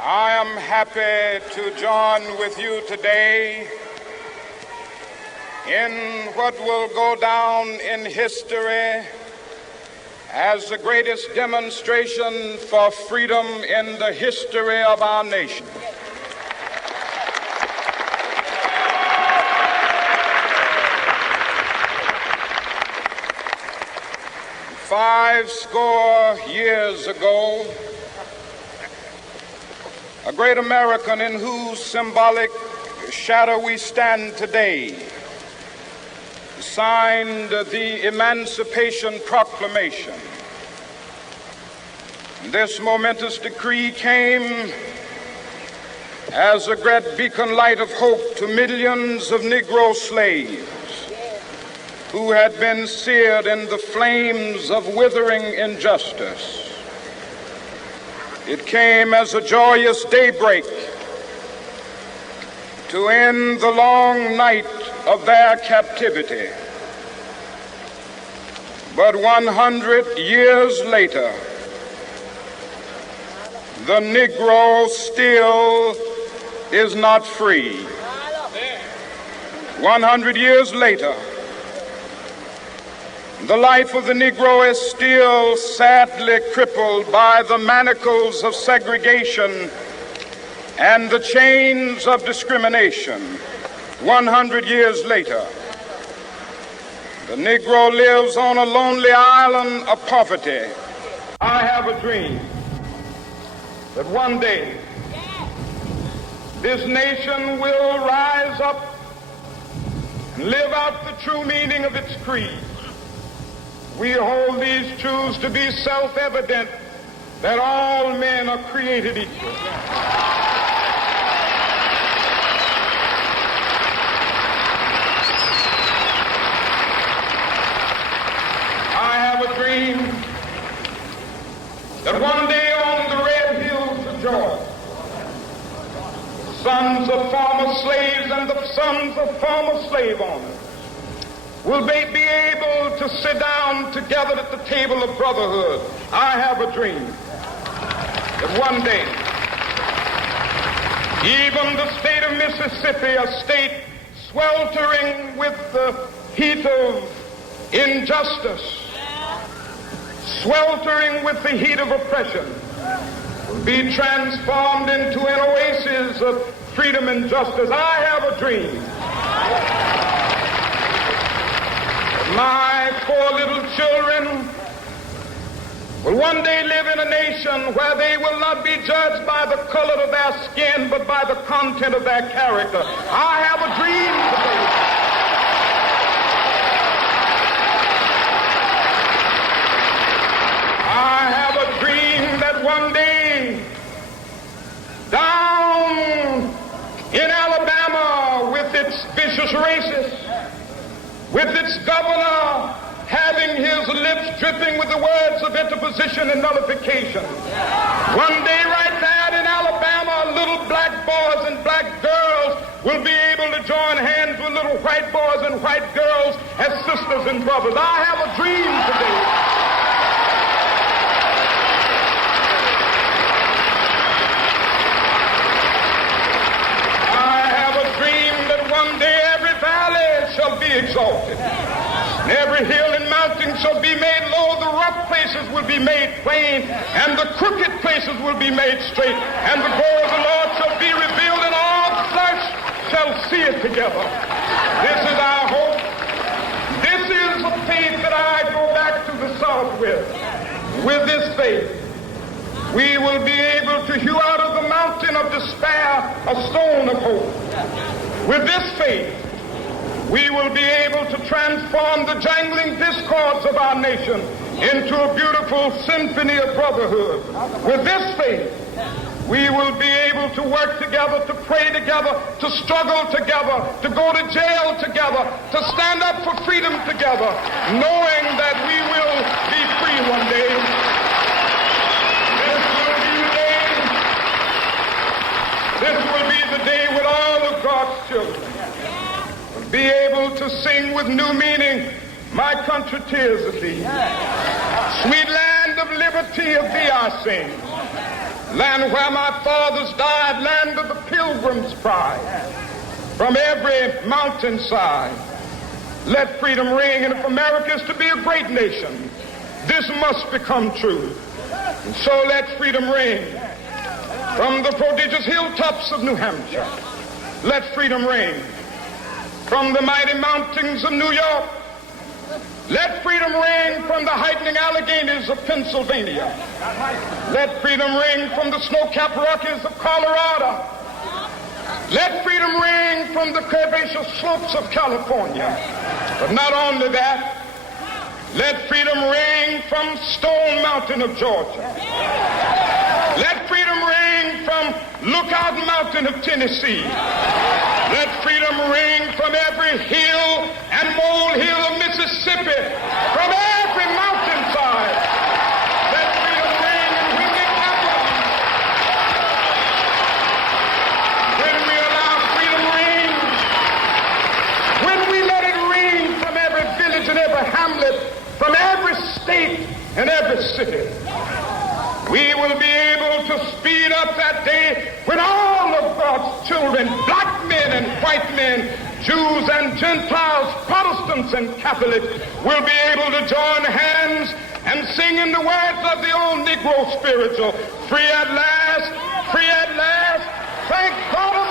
I am happy to join with you today in what will go down in history as the greatest demonstration for freedom in the history of our nation. Five score years ago, a great American in whose symbolic shadow we stand today signed the Emancipation Proclamation. This momentous decree came as a great beacon light of hope to millions of Negro slaves who had been seared in the flames of withering injustice. It came as a joyous daybreak to end the long night of their captivity. But 100 years later, the Negro still is not free. 100 years later, the life of the Negro is still sadly crippled by the manacles of segregation and the chains of discrimination. 100 years later, the Negro lives on a lonely island of poverty. I have a dream that one day this nation will rise up and live out the true meaning of its creed. We hold these truths to be self-evident, that all men are created equal. I have a dream that one day on the red hills of Georgia, the sons of former slaves and the sons of former slave owners will they be able to sit down together at the table of brotherhood. I have a dream that one day, even the state of Mississippi, a state sweltering with the heat of injustice, sweltering with the heat of oppression, will be transformed into an oasis of freedom and justice. I have a dream. My poor little children will one day live in a nation where they will not be judged by the color of their skin, but by the content of their character. I have a dream today. I have a dream that one day, down in Alabama with its vicious racists, with its governor having his lips dripping with the words of interposition and nullification. One day right there in Alabama, little black boys and black girls will be able to join hands with little white boys and white girls as sisters and brothers. I have a dream today. I have a dream that one day every valley shall be exalted, and every hill and mountain shall be made low. The rough places will be made plain, and the crooked places will be made straight, and the glory of the Lord shall be revealed, and all flesh shall see it together. This is our hope. This is the faith that I go back to the South with. With this faith, we will be able to hew out of the mountain of despair a stone of hope. With this faith, we will be able to transform the jangling discords of our nation into a beautiful symphony of brotherhood. With this faith, we will be able to work together, to pray together, to struggle together, to go to jail together, to stand up for freedom together, knowing that we will be free one day. This will be the day when all of God's children be able to sing with new meaning, my country, tears of thee. Sweet land of liberty, of thee I sing. land where my fathers died, land of the pilgrim's pride. From every mountainside, let freedom ring. And if America is to be a great nation, this must become true. And so let freedom ring. From the prodigious hilltops of New Hampshire, let freedom ring. From the mighty mountains of New York, let freedom ring. From the heightening Alleghenies of Pennsylvania, let freedom ring. From the snow-capped Rockies of Colorado, let freedom ring. From the curvaceous slopes of California. But not only that, let freedom ring from Stone Mountain of Georgia. Let freedom ring from Lookout Mountain of Tennessee. Let freedom ring from every hill and molehill of Mississippi, from every mountainside. Let freedom ring, and when it happens, when we allow freedom ring, when we let it ring from every village and every hamlet, from every state and every city, we will be able to speed up that day when all of God's children, black men and white men, Jews and Gentiles, Protestants and Catholics, will be able to join hands and sing in the words of the old Negro spiritual, free at last, thank God.